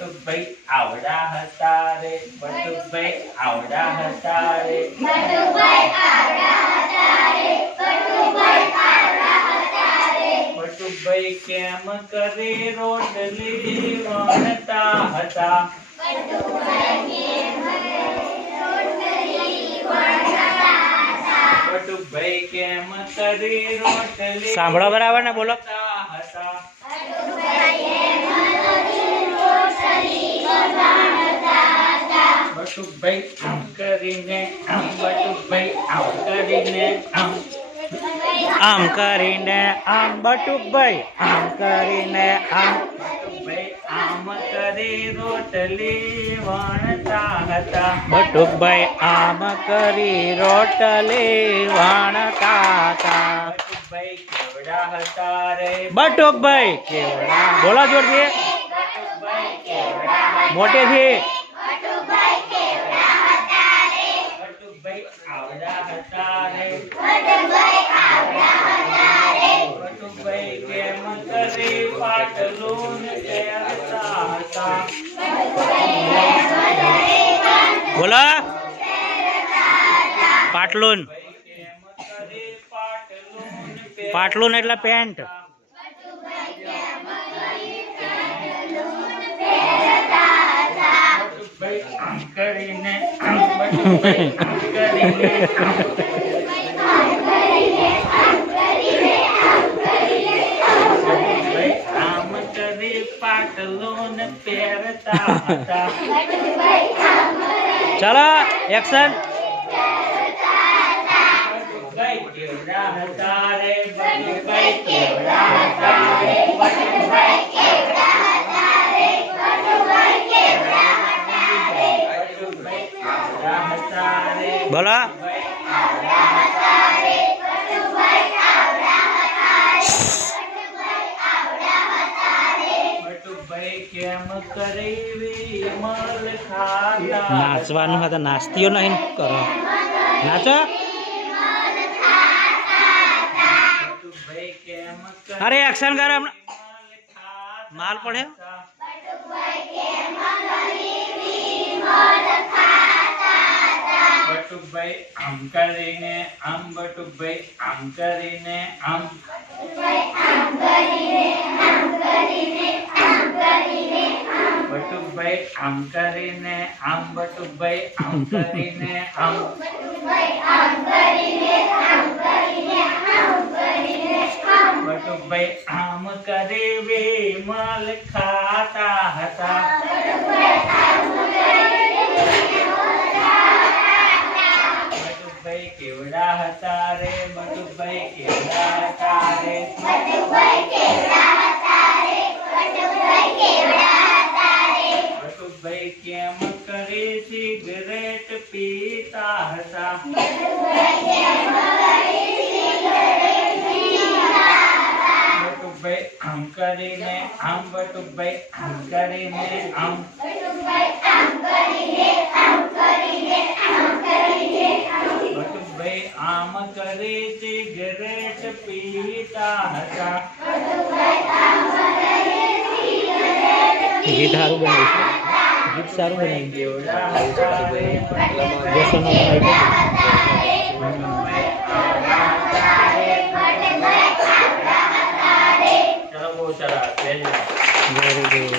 બટુકભાઈ આવડા હતા રે, બટુકભાઈ આવડા હતા રે, બટુકભાઈ કેમ કરે રોટલી વણતા હતા, બટુકભાઈ કેમ કરી રોટલી સાંભળો બરાબર ને બોલો. હતા. બટુકભાઈ આમ કરીને બટુકભાઈ આમ કરીને આમ કરીને આમ બટુકભાઈ આમ કરીને આમ બટુકભાઈ આમ કરી રોટલી વણતા હતા, બટુકભાઈ આમ કરી રોટલી વણતા હતા. બટુકભાઈ કેવડા હતા રે, બટુકભાઈ કેવડા બોલો જોરથી બટુકભાઈ કેવડા મોટેથી. બટુકભાઈ આવડા હતા રે, બટુકભાઈ કેમ કરી પાટલું પહેરતા હતા, બોલો પાટલુન. કેમ કરી પાટલું પાટલુન એટલે પેન્ટ. બટુકભાઈ આમ કરીને બટુકભાઈ આમ કરીને બટુકભાઈ આમ કરી પાટલું પહેરતા હતા, ચાલો એક્શન. બટુકભાઈ કેવડા હતા રે, બટુકભાઈ કેવડા હતા રે, બટુકભાઈ કેવડા હતા રે, બોલો બટુકભાઈ કેમ કરી વિમલ ખાતા, નાચવાનું હતા, નાસ્તીઓ નહીં કરો. નાચો. બટુકભાઈ કેમ કરી અરે એક્શન કરો હમણાં. વિમલ ખાતા માલ પડે. બટુકભાઈ આમ કરીને આમ, બટુકભાઈ આમ કરીને આમ, બટુકભાઈ આમ કરીને આમ, બટુકભાઈ આમ કરીને આમ, બટુકભાઈ આમ કરી વિમલ ખાતા હતા, બટુકભાઈ કેવડા હતા રે, બટુકભાઈ કેવડા હતા રે, બટુકભાઈ કેમ કરી સિગરેટ પીતા હતા, બટુકભાઈ આમ કરીને આમ, બટુકભાઈ આમ કરીને આમ, બટુકભાઈ આમ કરી સિગરેટ પીતા હતા, ગીત સારું બનાવ્યું છે. ગીત સારું બનાવ્યું. કેવડા હતા રે, વ્યસનો ચલો બહુ સરસ. Very good.